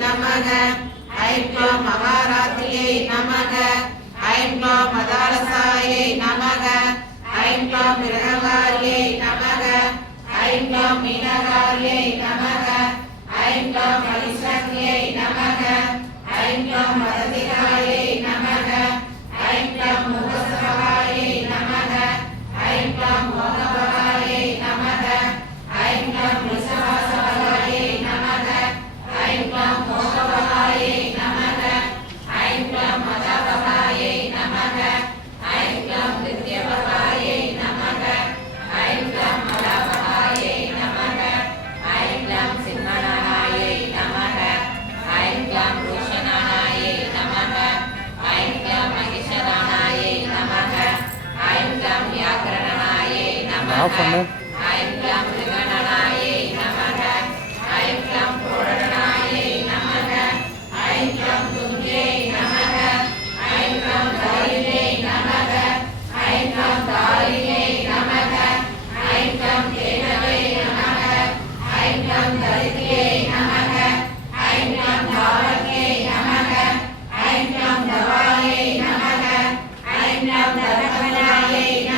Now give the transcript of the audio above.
நமக ஐம் மகாராத்திரியை நம ஐம் க்ளோம் மதாலசாயை நமக. ஐம் க்ளோம் மிருகவாரியை நமக. ஐம் க்ளோம் மீனகாரியை நமக. ஐம் க்ளோம் மகிஷாக்கியை நமக. ஐம் க்ளோம் ஆஃப் பண்ணு ஐந்தாம் தவக்கனாயே நம